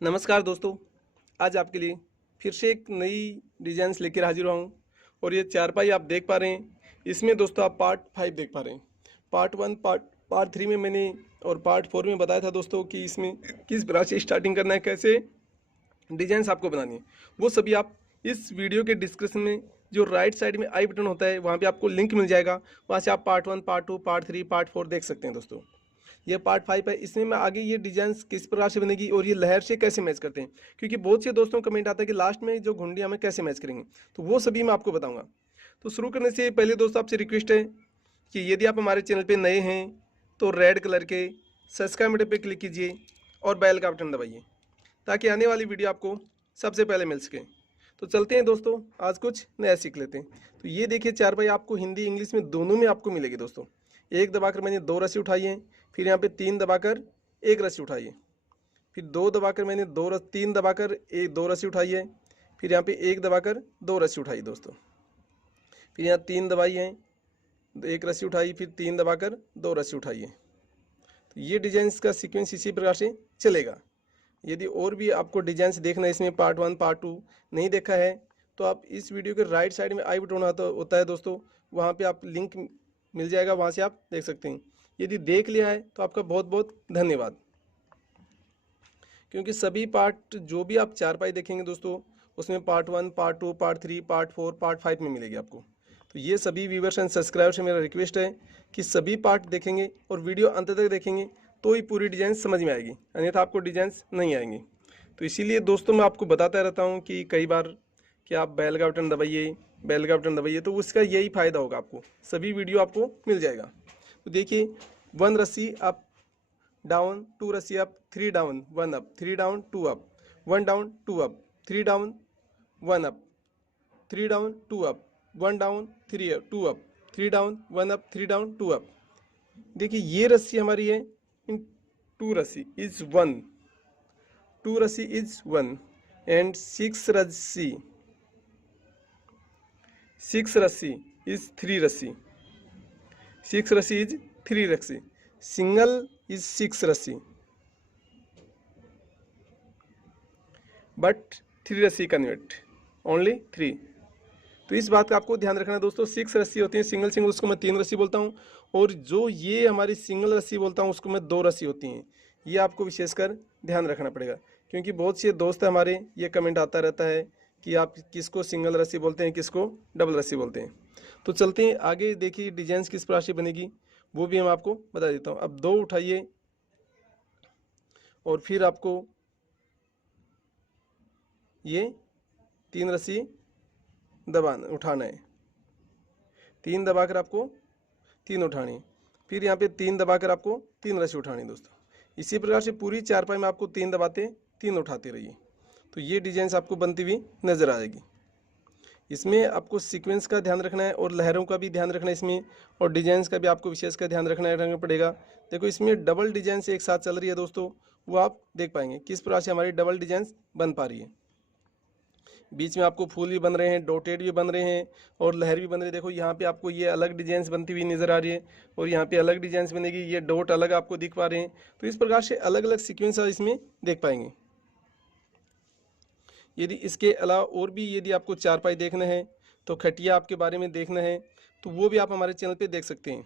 नमस्कार दोस्तों, आज आपके लिए फिर से एक नई डिज़ाइंस लेकर हाजिर हुआ हूँ। और ये चारपाई आप देख पा रहे हैं, इसमें दोस्तों आप पार्ट 5 देख पा रहे हैं। पार्ट 1, पार्ट 3 में मैंने और पार्ट 4 में बताया था दोस्तों कि इसमें किस प्रकार से स्टार्टिंग करना है, कैसे डिज़ाइंस आपको बनानी है। वो सभी आप इस वीडियो के डिस्क्रिप्शन में जो राइट साइड में आई बटन होता है, वहाँ पे आपको लिंक मिल जाएगा। वहाँ से आप पार्ट 1, पार्ट 2, पार्ट 3, पार्ट 4 देख सकते हैं दोस्तों। ये पार्ट 5 है। इसमें मैं आगे ये डिजाइन किस प्रकार से बनेगी और ये लहर से कैसे मैच करते हैं, क्योंकि बहुत से दोस्तों कमेंट आता है कि लास्ट में जो घुंडी हमें कैसे मैच करेंगे, तो वो सभी मैं आपको बताऊंगा। तो शुरू करने से पहले दोस्तों आपसे रिक्वेस्ट है कि यदि आप हमारे चैनल पे नए हैं तो रेड कलर के सब्सक्राइब बटन पे क्लिक कीजिए और बेल का बटन दबाइए, ताकि आने वाली वीडियो आपको सबसे पहले मिल सके। तो चलते हैं दोस्तों, आज कुछ नया सीख लेते हैं। तो ये देखिए चारपाई आपको हिंदी इंग्लिश में दोनों में आपको मिलेगी दोस्तों। एक दबाकर मैंने 2 रस्सी उठाई है, फिर यहाँ पे 3 दबाकर 1 रस्सी उठाई है, फिर 2 दबाकर मैंने 3 दबाकर 2 रस्सी उठाई है, फिर यहाँ पे 1 दबाकर 2 रस्सी उठाई दोस्तों, फिर यहाँ 3 दबाई है, 1 रस्सी उठाई, फिर 3 दबाकर 2 रस्सी उठाई है। तो ये डिजाइन का सीक्वेंस इसी प्रकार से चलेगा। यदि और भी आपको डिजाइन देखना है, इसमें पार्ट 1 पार्ट 2 नहीं देखा है, तो आप इस वीडियो के राइट साइड में आई बटन होता है दोस्तों, वहाँ पे आप लिंक मिल जाएगा, वहाँ से आप देख सकते हैं। यदि देख लिया है तो आपका बहुत बहुत धन्यवाद, क्योंकि सभी पार्ट जो भी आप चारपाई देखेंगे दोस्तों, उसमें part 1, part 2, part 3, part 4, part 5 में मिलेगी आपको। तो ये सभी व्यूवर्स एंड सब्सक्राइबर्स से मेरा रिक्वेस्ट है कि सभी पार्ट देखेंगे और वीडियो अंत तक देखेंगे, तो ही पूरी डिजाइन समझ में आएगी, अन्यथा आपको डिजाइन नहीं आएंगी। तो इसीलिए दोस्तों मैं आपको बताता रहता हूँ कि कई बार कि आप बेल का बटन दबाइए, बेल का बटन दबाइए, तो उसका यही फ़ायदा होगा, आपको सभी वीडियो आपको मिल जाएगा। तो देखिए 1 रस्सी अप डाउन, 2 रस्सी up, 3 down 1 up, 3 down 2 up, 1 down 2 up, 3 down 1 up, 3 down 2 up, 1 down 3 up 2 up, 3 down 1 up, 3 down 2 up. देखिए ये रस्सी हमारी है इन 2 रस्सी इज 1, 2 रस्सी इज 1 एंड 6 रस्सी इज 3 रस्सी, 6 रस्सी इज 3 रस्सी, सिंगल इज 6 रस्सी, बट 3 रस्सी कन्वर्ट ओनली 3। तो इस बात का आपको ध्यान रखना है दोस्तों। 6 रस्सी होती है सिंगल, उसको मैं 3 रस्सी बोलता हूँ, और जो ये हमारी सिंगल रस्सी बोलता हूँ उसको मैं 2 रस्सी होती हैं। ये आपको विशेषकर ध्यान रखना पड़ेगा, क्योंकि बहुत से दोस्त हमारे ये कमेंट आता रहता है कि आप किसको सिंगल रस्सी बोलते हैं, किसको डबल रस्सी बोलते हैं। तो चलते हैं आगे, देखिए डिजाइन किस प्रकार से बनेगी वो भी मैं आपको बता देता हूँ। अब 2 उठाइए और फिर आपको ये 3 रस्सी उठाना है, 3 दबाकर आपको 3 उठानी है, फिर यहाँ पे 3 दबाकर आपको 3 रस्सी उठानी है दोस्तों। इसी प्रकार से पूरी चारपाई में आपको 3 दबाते 3 उठाते रहिए, तो ये डिजाइन आपको बनती हुई नजर आएगी। इसमें आपको सीक्वेंस का ध्यान रखना है और लहरों का भी ध्यान रखना है इसमें, और डिजाइन का भी आपको विशेष का ध्यान रखना पड़ेगा। देखो इसमें डबल डिजाइन एक साथ चल रही है दोस्तों, वो आप देख पाएंगे किस प्रकार से हमारी डबल डिजाइन बन पा रही है। बीच में आपको फूल भी बन रहे हैं, डॉटेड भी बन रहे हैं, और लहर भी बन रही है। देखो यहाँ पे आपको ये अलग डिजाइन बनती हुई नजर आ रही है, और यहाँ पे अलग डिजाइन बनेगी, ये डॉट अलग आपको दिख पा रहे हैं। तो इस प्रकार से अलग अलग सीक्वेंस इसमें देख पाएंगे। यदि इसके अलावा और भी यदि आपको चारपाई देखना है, तो खटिया आपके बारे में देखना है, तो वो भी आप हमारे चैनल पे देख सकते हैं।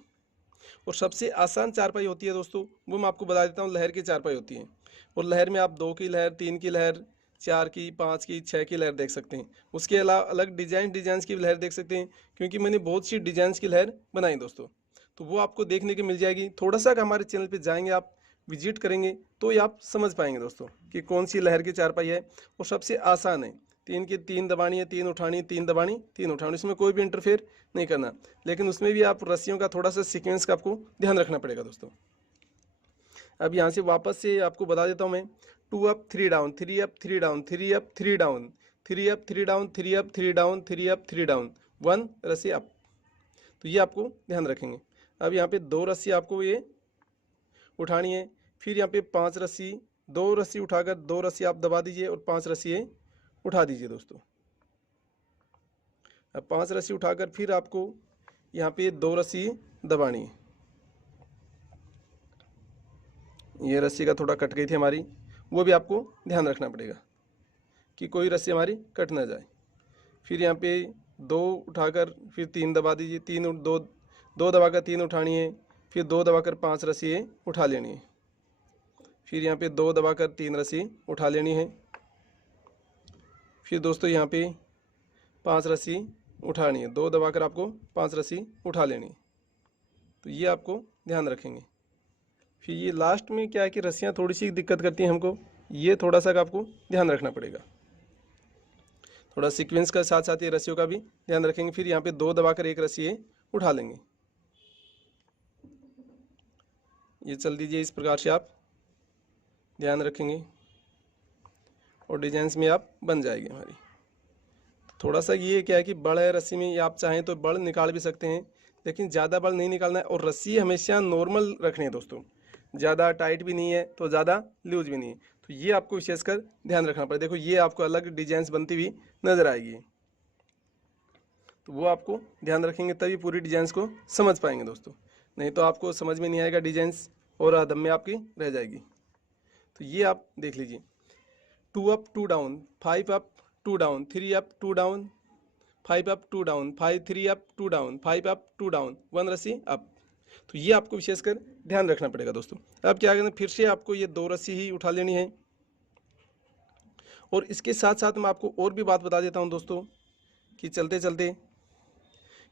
और सबसे आसान चारपाई होती है दोस्तों, वो मैं आपको बता देता हूँ, लहर की चारपाई होती है। और लहर में आप 2 की लहर, 3 की लहर, 4 की, 5 की, 6 की लहर देख सकते हैं। उसके अलावा अलग डिजाइन की लहर देख सकते हैं, क्योंकि मैंने बहुत सी डिजाइन की लहर बनाई दोस्तों, तो वो आपको देखने की मिल जाएगी। थोड़ा सा हमारे चैनल पर जाएंगे आप, विजिट करेंगे, तो ये आप समझ पाएंगे दोस्तों कि कौन सी लहर की चारपाई है। और सबसे आसान है, 3 की 3 दबानी है, 3 उठानी, 3 दबानी, 3 उठानी, इसमें कोई भी इंटरफेयर नहीं करना। लेकिन उसमें भी आप रस्सियों का थोड़ा सा सीक्वेंस का आपको ध्यान रखना पड़ेगा दोस्तों। अब यहाँ से वापस से आपको बता देता हूँ मैं, 2 up 3 down, 3 up 3 down, 3 up 3 down, 3 up 3 down, 3 up 3 down, 3 up 3 down, 1 रस्सी अप। तो ये आपको ध्यान रखेंगे। अब यहाँ पे 2 रस्सी आपको ये उठानी है, फिर यहाँ पे 5 रस्सी, 2 रस्सी उठाकर 2 रस्सी आप दबा दीजिए और 5 रस्सी उठा दीजिए दोस्तों। अब 5 रस्सी उठाकर फिर आपको यहाँ पे 2 रस्सी दबानी है, ये रस्सी का थोड़ा कट गई थी हमारी, वो भी आपको ध्यान रखना पड़ेगा कि कोई रस्सी हमारी कट ना जाए। फिर यहाँ पे 2 उठाकर फिर 3 दबा दीजिए, 2 दबाकर 3 उठानी है, फिर 2 दबाकर 5 रस्सी उठा लेनी है। फिर यहाँ पे 2 दबाकर 3 रस्सी उठा लेनी है। फिर दोस्तों यहाँ पे 5 रस्सी उठानी है, 2 दबाकर आपको 5 रस्सी उठा लेनी है। तो ये आपको ध्यान रखेंगे। फिर ये लास्ट में क्या है कि रस्सियाँ थोड़ी सी दिक्कत करती हैं हमको, ये थोड़ा सा आपको ध्यान रखना पड़ेगा। थोड़ा सीक्वेंस का साथ साथ ये रस्सियों का भी ध्यान रखेंगे। फिर यहाँ पे 2 दबाकर 1 रस्सी उठा लेंगे। ये चल दीजिए, इस प्रकार से आप ध्यान रखेंगे और डिजाइंस में आप बन जाएगी हमारी। थोड़ा सा ये क्या है कि बड़ है रस्सी में, आप चाहें तो बड़ निकाल भी सकते हैं, लेकिन ज़्यादा बड़ नहीं निकालना है। और रस्सी हमेशा नॉर्मल रखनी है दोस्तों, ज़्यादा टाइट भी नहीं है तो ज़्यादा लूज भी नहीं है। तो ये आपको विशेषकर ध्यान रखना पड़ेगा। देखो ये आपको अलग डिजाइंस बनती हुई नजर आएगी, तो वो आपको ध्यान रखेंगे तभी पूरी डिजाइंस को समझ पाएंगे दोस्तों, नहीं तो आपको समझ में नहीं आएगा डिजाइंस और अदम में आपकी रह जाएगी। तो ये आप देख लीजिए, 2 up 2 down, 5 up 2 down, 3 up 2 down, 5 up 2 down, 3 up 2 down, 5 up 2 down, 1 रस्सी अप। तो ये आपको विशेषकर ध्यान रखना पड़ेगा दोस्तों। अब क्या करना, फिर से आपको ये 2 रस्सी ही उठा लेनी है। और इसके साथ साथ मैं आपको और भी बात बता देता हूं दोस्तों कि चलते चलते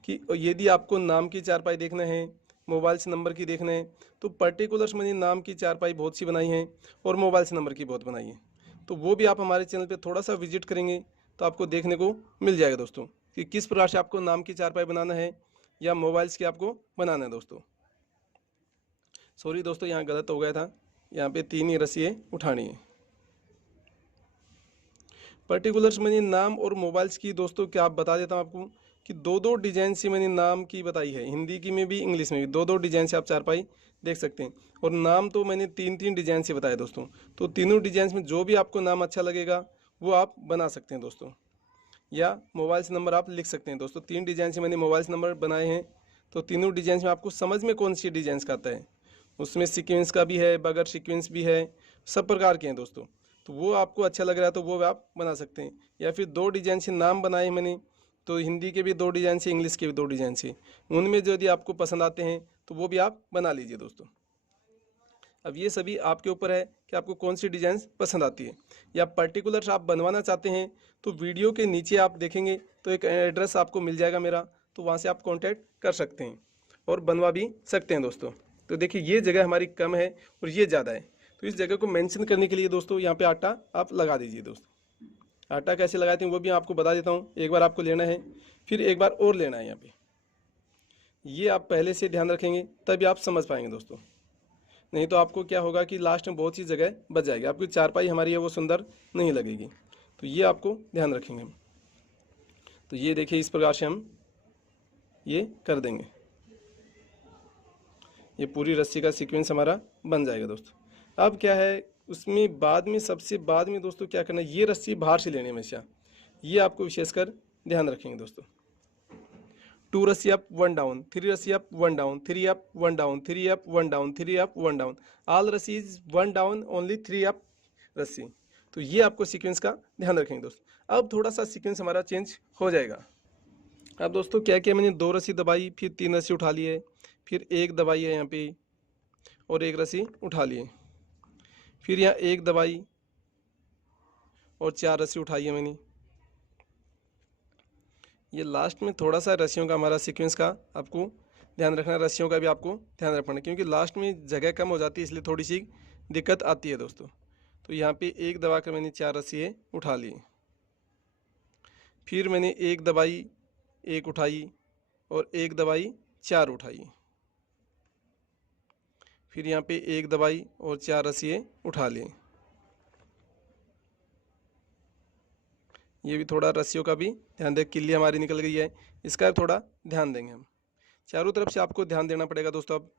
कि यदि आपको नाम की चारपाई देखना है, मोबाइल से नंबर की देखना है, तो पर्टिकुलर्स मैंने नाम की चारपाई बहुत सी बनाई है और मोबाइल से नंबर की बहुत बनाई है। तो वो भी आप हमारे चैनल पे थोड़ा सा विजिट करेंगे तो आपको देखने को मिल जाएगा दोस्तों कि किस प्रकार से आपको नाम की चारपाई बनाना है या मोबाइल्स की आपको बनाना है दोस्तों। सॉरी दोस्तों, यहाँ गलत हो गया था, यहाँ पे 3 ही रस्सी उठानी है। पर्टिकुलर्स मैंने नाम और मोबाइल्स की दोस्तों क्या आप बता देता हूँ आपको कि 2-2 डिजाइन से मैंने नाम की बताई है, हिंदी की में भी इंग्लिश में भी 2-2 डिजाइन से आप चारपाई देख सकते हैं। और नाम तो मैंने 3-3 डिजाइन से बताया दोस्तों। तो तीनों डिजाइन में जो भी आपको नाम अच्छा लगेगा वो आप बना सकते हैं दोस्तों, या मोबाइल से नंबर आप लिख सकते हैं दोस्तों। 3 डिजाइन से मैंने मोबाइल से नंबर बनाए हैं, तो तीनों डिजाइन में आपको समझ में कौन सी डिजाइन का आता है, उसमें सीक्वेंस का भी है, बगैर सीक्वेंस भी है, सब प्रकार के हैं दोस्तों। तो वो आपको अच्छा लग रहा है तो वो आप बना सकते हैं। या फिर 2 डिजाइन से नाम बनाए मैंने, तो हिंदी के भी 2 डिजाइन से, इंग्लिश के भी 2 डिजाइन से, उनमें जो यदि आपको पसंद आते हैं तो वो भी आप बना लीजिए दोस्तों। अब ये सभी आपके ऊपर है कि आपको कौन सी डिजाइन पसंद आती है, या पर्टिकुलर आप बनवाना चाहते हैं तो वीडियो के नीचे आप देखेंगे तो एक एड्रेस आपको मिल जाएगा मेरा, तो वहाँ से आप कॉन्टैक्ट कर सकते हैं और बनवा भी सकते हैं दोस्तों। तो देखिए ये जगह हमारी कम है और ये ज़्यादा है, तो इस जगह को मेंशन करने के लिए दोस्तों यहाँ पे आटा आप लगा दीजिए दोस्तों। आटा कैसे लगाते हैं वो भी आपको बता देता हूँ। एक बार आपको लेना है, फिर एक बार और लेना है यहाँ पे, ये आप पहले से ध्यान रखेंगे तभी आप समझ पाएंगे दोस्तों, नहीं तो आपको क्या होगा कि लास्ट में बहुत सी जगह बच जाएगी, आपकी चारपाई हमारी है वो सुंदर नहीं लगेगी। तो ये आपको ध्यान रखेंगे हम। तो ये देखिए इस प्रकार से हम ये कर देंगे, ये पूरी रस्सी का सीक्वेंस हमारा बन जाएगा दोस्तों। अब क्या है उसमें बाद में, सबसे बाद में दोस्तों क्या करना है, ये रस्सी बाहर से लेनी है हमेशा, ये आपको विशेषकर ध्यान रखेंगे दोस्तों। 2 रस्सी अप 1 डाउन, 3 रस्सी up 1 down, 3 up 1 down, 3 up 1 down, 3 up 1 down, all रस्सीज 1 डाउन ओनली 3 अप रस्सी। तो ये आपको सीक्वेंस का ध्यान रखेंगे दोस्तों। अब थोड़ा सा सीक्वेंस हमारा चेंज हो जाएगा। अब दोस्तों क्या किया मैंने, 2 रस्सी दबाई, फिर 3 रस्सी उठा लिए, फिर 1 दबाई है यहाँ पे और 1 रस्सी उठा लिए, फिर यहाँ 1 दबाई और 4 रस्सी उठाई है मैंने। ये लास्ट में थोड़ा सा रस्सियों का हमारा सीक्वेंस का आपको ध्यान रखना, रस्सियों का भी आपको ध्यान रखना, क्योंकि लास्ट में जगह कम हो जाती है इसलिए थोड़ी सी दिक्कत आती है दोस्तों। तो यहाँ पे 1 दबा कर मैंने 4 रस्सी उठा ली, फिर मैंने 1 दबाई 1 उठाई और 1 दबाई 4 उठाई, फिर यहाँ पे 1 दबाई और 4 रस्सी उठा ली। ये भी थोड़ा रस्सियों का भी ध्यान दें, किल्ली हमारी निकल गई है, इसका थोड़ा ध्यान देंगे हम। चारों तरफ से आपको ध्यान देना पड़ेगा दोस्तों अब,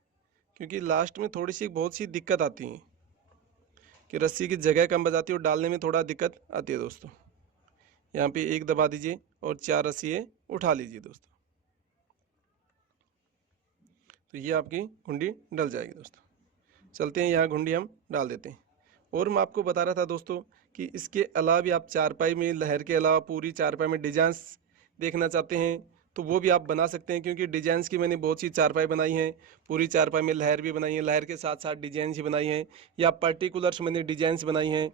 क्योंकि लास्ट में थोड़ी सी बहुत सी दिक्कत आती है कि रस्सी की जगह कम बजाती है और डालने में थोड़ा दिक्कत आती है दोस्तों। यहाँ पे 1 दबा दीजिए और 4 रस्सी उठा लीजिए दोस्तों, तो ये आपकी कुंडी डल जाएगी दोस्तों। चलते हैं, यहाँ घुंडी हम डाल देते हैं। और मैं आपको बता रहा था दोस्तों कि इसके अलावा भी आप चारपाई में लहर के अलावा पूरी चारपाई में डिजाइंस देखना चाहते हैं तो वो भी आप बना सकते हैं, क्योंकि डिजाइंस की मैंने बहुत सी चारपाई बनाई हैं। पूरी चारपाई में लहर भी बनाई है, लहर के साथ साथ डिजाइंस भी बनाई हैं, या पर्टिकुलर्स मैंने डिजाइंस बनाई हैं,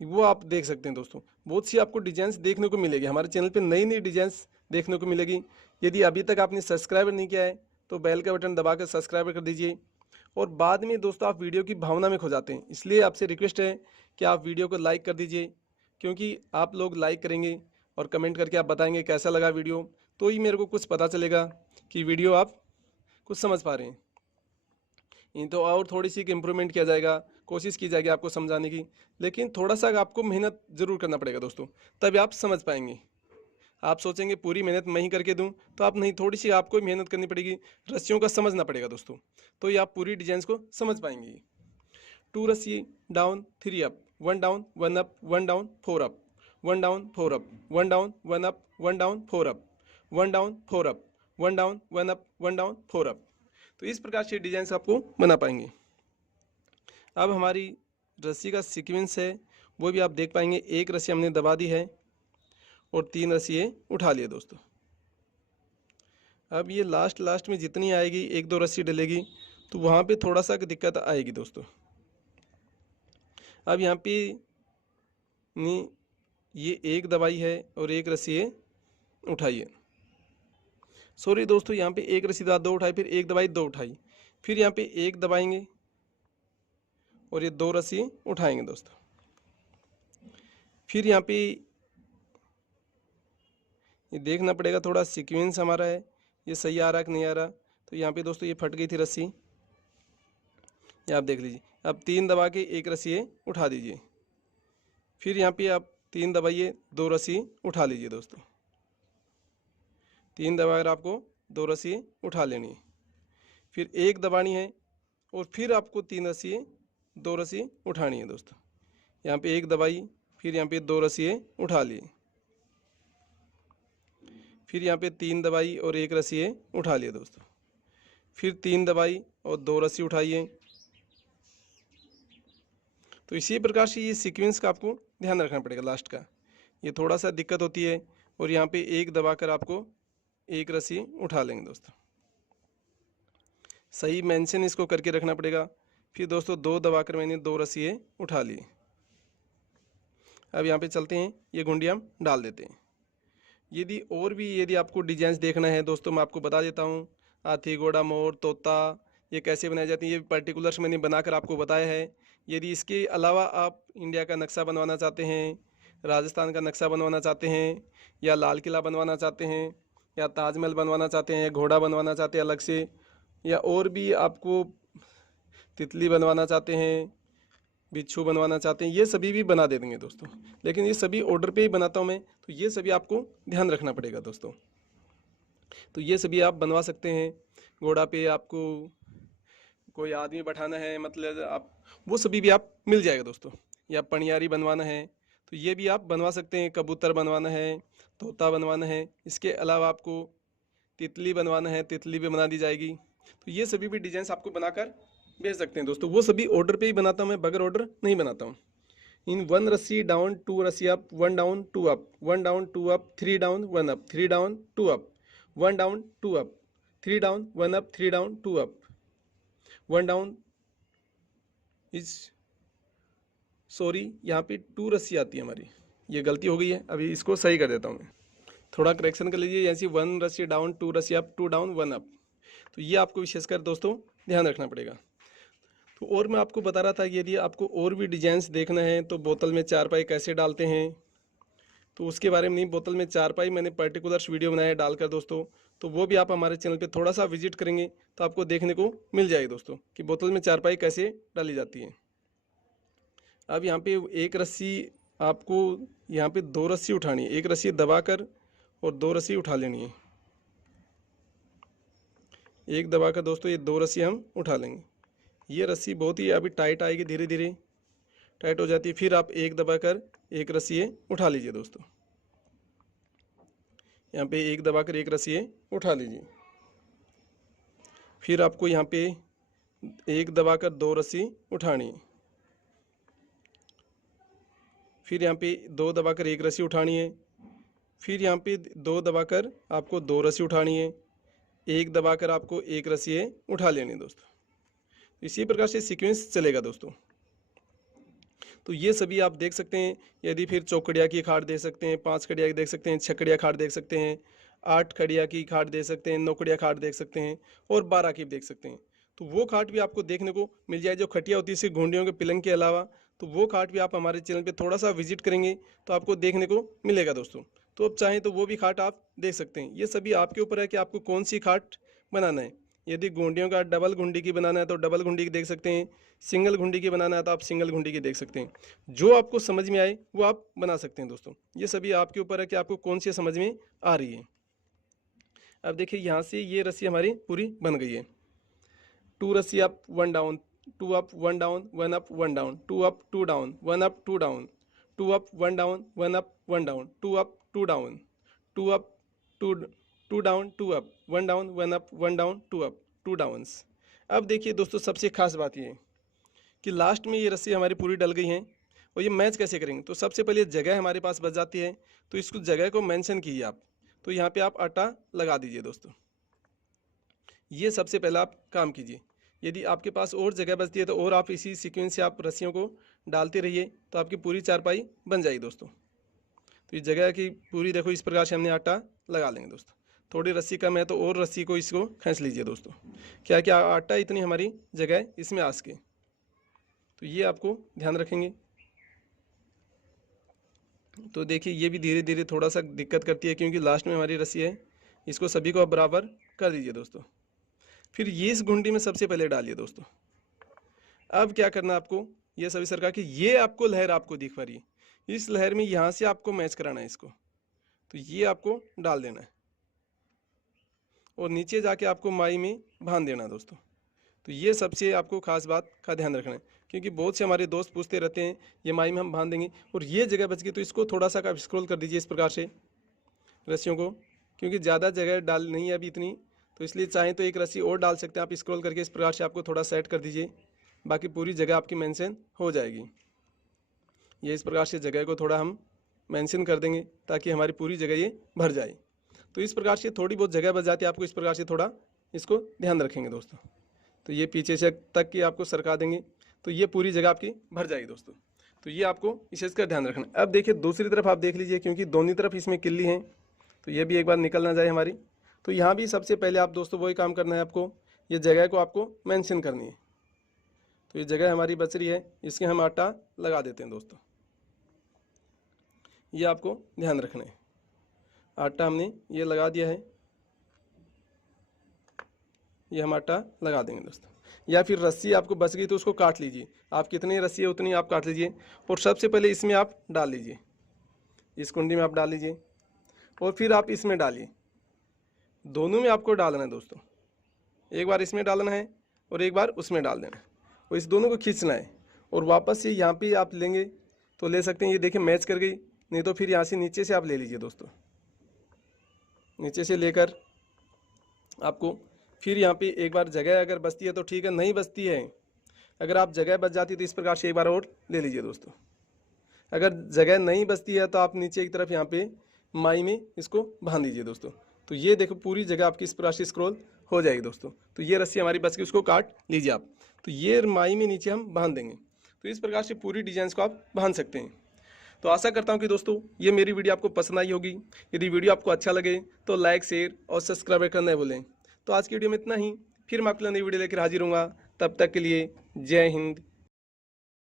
वो आप देख सकते हैं दोस्तों। बहुत सी आपको डिजाइंस देखने को मिलेगी, हमारे चैनल पे नई नई डिजाइंस देखने को मिलेगी। यदि अभी तक आपने सब्सक्राइब नहीं किया है तो बेल का बटन दबाकर सब्सक्राइब कर दीजिए। और बाद में दोस्तों आप वीडियो की भावना में खो जाते हैं, इसलिए आपसे रिक्वेस्ट है कि आप वीडियो को लाइक कर दीजिए, क्योंकि आप लोग लाइक करेंगे और कमेंट करके आप बताएंगे कैसा लगा वीडियो, तो ही मेरे को कुछ पता चलेगा कि वीडियो आप कुछ समझ पा रहे हैं। इन तो और थोड़ी सी इम्प्रूवमेंट किया जाएगा, कोशिश की जाएगी आपको समझाने की, लेकिन थोड़ा सा आपको मेहनत ज़रूर करना पड़ेगा दोस्तों, तभी आप समझ पाएंगे। आप सोचेंगे पूरी मेहनत मैं ही करके दूं, तो आप नहीं, थोड़ी सी आपको मेहनत करनी पड़ेगी, रस्सियों का समझना पड़ेगा दोस्तों, तो ये आप पूरी डिजाइन को समझ पाएंगे। 2 रस्सी down 3 up, 1 down 1 up 1 down 4 up, 1 down 4 up 1 down 1 up 1 down 4 up, 1 down 4 up 1 down 1 up 1 down 4 up. तो इस प्रकार से डिजाइन आपको बना पाएंगे। अब हमारी रस्सी का सीक्वेंस है वो भी आप देख पाएंगे। एक रस्सी हमने दबा दी है और 3 रस्सी उठा लिए दोस्तों। अब ये लास्ट में जितनी आएगी, 1-2 रस्सी डलेगी तो वहाँ पे थोड़ा सा दिक्कत आएगी दोस्तों। अब यहाँ पे ये एक दबाई है और एक रस्सी उठाइए। सॉरी दोस्तों, यहाँ पे एक रस्सी दो उठाई, फिर एक दबाई 2 उठाई, फिर यहाँ पे एक दबाएंगे और ये 2 रस्सी उठाएंगे दोस्तों। फिर यहाँ पे ये देखना पड़ेगा थोड़ा सीक्वेंस हमारा है ये सही आ रहा कि नहीं आ रहा। तो यहाँ पे दोस्तों ये फट गई थी रस्सी, ये आप देख लीजिए। अब 3 दबा के एक रस्सी उठा दीजिए, फिर यहाँ पे आप 3 दबाइए, 2 रस्सी उठा लीजिए दोस्तों। 3 दबाकर आपको 2 रस्सी उठा लेनी है, फिर एक दबानी है और फिर आपको 3 रस्सी 2 रस्सी उठानी है दोस्तों। यहाँ पे एक दबाई, फिर यहाँ पे 2 रस्सी उठा लिए, फिर यहाँ पे 3 दबाई और एक रस्सी उठा लिए दोस्तों, फिर 3 दबाई और 2 रस्सी उठाइए। तो इसी प्रकार से ये सीक्वेंस का आपको ध्यान रखना पड़ेगा। लास्ट का ये थोड़ा सा दिक्कत होती है, और यहाँ पे एक दबाकर आपको एक रस्सी उठा लेंगे दोस्तों। सही मेंशन इसको करके रखना पड़ेगा। फिर दोस्तों 2 दबाकर मैंने 2 रस्सी उठा ली। अब यहाँ पे चलते हैं, ये घुंडी हम डाल देते हैं। यदि आपको डिजाइन देखना है दोस्तों, मैं आपको बता देता हूँ। हाथी, घोड़ा, मोर, तोता, ये कैसे बनाई जाती है, ये पर्टिकुलर्स मैंने बनाकर आपको बताया है। यदि इसके अलावा आप इंडिया का नक्शा बनवाना चाहते हैं, राजस्थान का नक्शा बनवाना चाहते हैं, या लाल किला बनवाना चाहते हैं, या ताजमहल बनवाना चाहते हैं, या घोड़ा बनवाना चाहते हैं अलग से, या और भी आपको तितली बनवाना चाहते हैं, बिच्छू बनवाना चाहते हैं, ये सभी भी बना दे देंगे दोस्तों। लेकिन ये सभी ऑर्डर पे ही बनाता हूँ मैं, तो ये सभी आपको ध्यान रखना पड़ेगा दोस्तों। तो ये सभी आप बनवा सकते हैं। घोड़ा पे आपको कोई आदमी बैठाना है, मतलब आप वो सभी भी आप मिल जाएगा दोस्तों। या पनियारी बनवाना है तो ये भी आप बनवा सकते हैं। कबूतर बनवाना है, तोता बनवाना है, इसके अलावा आपको तितली बनवाना है, तितली भी बना दी जाएगी। तो ये सभी भी डिजाइन आपको बनाकर भेज सकते हैं दोस्तों। वो सभी ऑर्डर पे ही बनाता हूँ मैं, बगैर ऑर्डर नहीं बनाता हूँ। इन 1 रस्सी डाउन 2 रस्सी up, 1 down 2 up, 1 down 2 up, 3 down 1 up, 3 down 2 up, 1 down 2 up, 3 down 1 up, 3 down 2 up, 1 down is sorry, यहाँ पे 2 रस्सी आती है हमारी, ये गलती हो गई है। अभी इसको सही कर देता हूँ मैं, थोड़ा करेक्शन कर लीजिए। ऐसी 1 रस्सी डाउन 2 रस्सी अप, 2 डाउन 1 अप। तो ये आपको विशेषकर दोस्तों ध्यान रखना पड़ेगा। तो और मैं आपको बता रहा था कि यदि आपको और भी डिजाइंस देखना है तो बोतल में चारपाई कैसे डालते हैं, तो उसके बारे में नहीं, बोतल में चारपाई मैंने पर्टिकुलर्स वीडियो बनाया है डालकर दोस्तों। तो वो भी आप हमारे चैनल पे थोड़ा सा विजिट करेंगे तो आपको देखने को मिल जाएगी दोस्तों कि बोतल में चारपाई कैसे डाली जाती है। अब यहाँ पे एक रस्सी आपको, यहाँ पे 2 रस्सी उठानी है, एक रस्सी दबाकर और 2 रस्सी उठा लेनी है। एक दबाकर दोस्तों ये 2 रस्सी हम उठा लेंगे। ये रस्सी बहुत ही अभी टाइट आएगी, धीरे धीरे टाइट हो जाती है। फिर आप एक दबाकर एक रस्सी उठा लीजिए दोस्तों। यहाँ पे एक दबाकर एक रस्सी उठा लीजिए। फिर आपको यहाँ पे एक दबाकर 2 रस्सी उठानी है, फिर यहाँ पे 2 दबाकर 1 रस्सी उठानी है, फिर यहाँ पे 2 दबाकर आपको 2 रस्सी उठानी है, 1 दबाकर आपको 1 रस्सी उठा लेनी है दोस्तों। इसी प्रकार से सीक्वेंस चलेगा दोस्तों। तो ये सभी आप देख सकते हैं। यदि फिर चौकड़िया की खाट दे सकते हैं, 5 कड़िया की देख सकते हैं, 6 कड़िया खाट देख सकते हैं, 8 कड़िया की खाट दे सकते हैं, 9 कड़िया खाट देख सकते हैं और 12 की भी देख सकते हैं। तो वो खाट भी आपको देखने को मिल जाए जो खटिया होती है सिर्फ घुंडियों के पिलंग के अलावा। तो वो खाट भी आप हमारे चैनल पे थोड़ा सा विजिट करेंगे तो आपको देखने को मिलेगा दोस्तों। तो अब चाहें तो वो भी खाट आप देख सकते हैं। ये सभी आपके ऊपर है कि आपको कौन सी खाट बनाना है। यदि घुंडियों का डबल घुंडी की बनाना है तो डबल घुंडी की देख सकते हैं, सिंगल घुंडी की बनाना है तो आप सिंगल घुंडी की देख सकते हैं। जो आपको समझ में आए वो आप बना सकते हैं दोस्तों। ये सभी आपके ऊपर है कि आपको कौन सी समझ में आ रही है। अब देखिए यहाँ से ये रस्सी हमारी पूरी बन गई है। 2 रस्सी up 1 down, 2 up 1 down, 1 up 1 down, 2 up 2 down, 1 up 2 down, 2 up 1 down, 1 up 1 down, 2 up 2 down, 2 up 2 down, 2 up 1 down, 1 up 1 down, 2 up 2 downs. अब देखिए दोस्तों सबसे खास बात ये है कि लास्ट में ये रस्सी हमारी पूरी डल गई है और ये मैच कैसे करेंगे। तो सबसे पहले जगह हमारे पास बच जाती है, तो इसको जगह को मेंशन कीजिए आप। तो यहाँ पे आप आटा लगा दीजिए दोस्तों। ये सबसे पहला आप काम कीजिए। यदि आपके पास और जगह बचती है तो और आप इसी सीक्वेंस से आप रस्सियों को डालते रहिए तो आपकी पूरी चारपाई बन जाएगी दोस्तों। तो इस जगह की पूरी देखो इस प्रकार से हमने आटा लगा लेंगे दोस्तों। थोड़ी रस्सी कम है तो और रस्सी को इसको खींच लीजिए दोस्तों, क्या क्या आटा इतनी हमारी जगह इसमें आ सके। तो ये आपको ध्यान रखेंगे। तो देखिए ये भी धीरे धीरे थोड़ा सा दिक्कत करती है क्योंकि लास्ट में हमारी रस्सी है। इसको सभी को आप बराबर कर दीजिए दोस्तों। फिर ये इस गुंडी में सबसे पहले डालिए दोस्तों। अब क्या करना आपको, ये सभी सरकार की ये आपको लहर आपको दिख पा रही है, इस लहर में यहाँ से आपको मैच कराना है इसको। तो ये आपको डाल देना है और नीचे जाके आपको माई में बांध देना दोस्तों। तो ये सबसे आपको खास बात का ध्यान रखना है क्योंकि बहुत से हमारे दोस्त पूछते रहते हैं ये माई में हम बांध देंगे और ये जगह बच गई तो इसको थोड़ा सा आप स्क्रॉल कर दीजिए इस प्रकार से रस्सियों को, क्योंकि ज़्यादा जगह डाल नहीं है अभी इतनी, तो इसलिए चाहें तो एक रस्सी और डाल सकते हैं आप स्क्रॉल करके। इस प्रकार से आपको थोड़ा सेट कर दीजिए, बाकी पूरी जगह आपकी मेंशन हो जाएगी। ये इस प्रकार से जगह को थोड़ा हम मेंशन कर देंगे ताकि हमारी पूरी जगह ये भर जाए। तो इस प्रकार से थोड़ी बहुत जगह बच जाती है, आपको इस प्रकार से थोड़ा इसको ध्यान रखेंगे दोस्तों। तो ये पीछे से तक की आपको सरका देंगे तो ये पूरी जगह आपकी भर जाएगी दोस्तों। तो ये आपको इस चीज़ का ध्यान रखना। अब देखिए दूसरी तरफ आप देख लीजिए क्योंकि दोनों तरफ इसमें किल्ली हैं तो ये भी एक बार निकल ना जाए हमारी। तो यहाँ भी सबसे पहले आप दोस्तों वही काम करना है आपको, ये जगह को आपको मेंशन करनी है। तो ये जगह हमारी बच रही है, इसके हम आटा लगा देते हैं दोस्तों। ये आपको ध्यान रखना है। आटा हमने ये लगा दिया है, ये हम आटा लगा देंगे दोस्तों। या फिर रस्सी आपको बच गई तो उसको काट लीजिए, आप कितनी रस्सी है उतनी आप काट लीजिए और सबसे पहले इसमें आप डाल लीजिए, इस कुंडी में आप डाल लीजिए और फिर आप इसमें डालिए। दोनों में आपको डालना है दोस्तों, एक बार इसमें डालना है और एक बार उसमें डाल देना है और इस दोनों को खींचना है और वापस से यहाँ पे आप लेंगे तो ले सकते हैं। ये देखिए मैच कर गई, नहीं तो फिर यहाँ से नीचे से आप ले लीजिए दोस्तों। नीचे से लेकर आपको फिर यहाँ पे एक बार जगह अगर बचती है तो ठीक है, नहीं बचती है अगर आप जगह बच जाती है तो इस प्रकार से एक बार और ले लीजिए दोस्तों। अगर जगह नहीं बचती है तो आप नीचे की तरफ यहाँ पे माई में इसको बांध दीजिए दोस्तों। तो ये देखो पूरी जगह आपकी इस प्रकार से स्क्रॉल हो जाएगी दोस्तों। तो ये रस्सी हमारी बच गई, उसको काट लीजिए आप। तो ये माई में नीचे हम बांध देंगे। तो इस प्रकार से पूरी डिजाइन को आप बांध सकते हैं। तो आशा करता हूँ कि दोस्तों ये मेरी वीडियो आपको पसंद आई होगी। यदि वीडियो आपको अच्छा लगे तो लाइक शेयर और सब्सक्राइब करना न भूलें। तो आज की वीडियो में इतना ही, फिर मैं आपके लिए नई वीडियो लेकर हाजिर हूँगा। तब तक के लिए जय हिंद,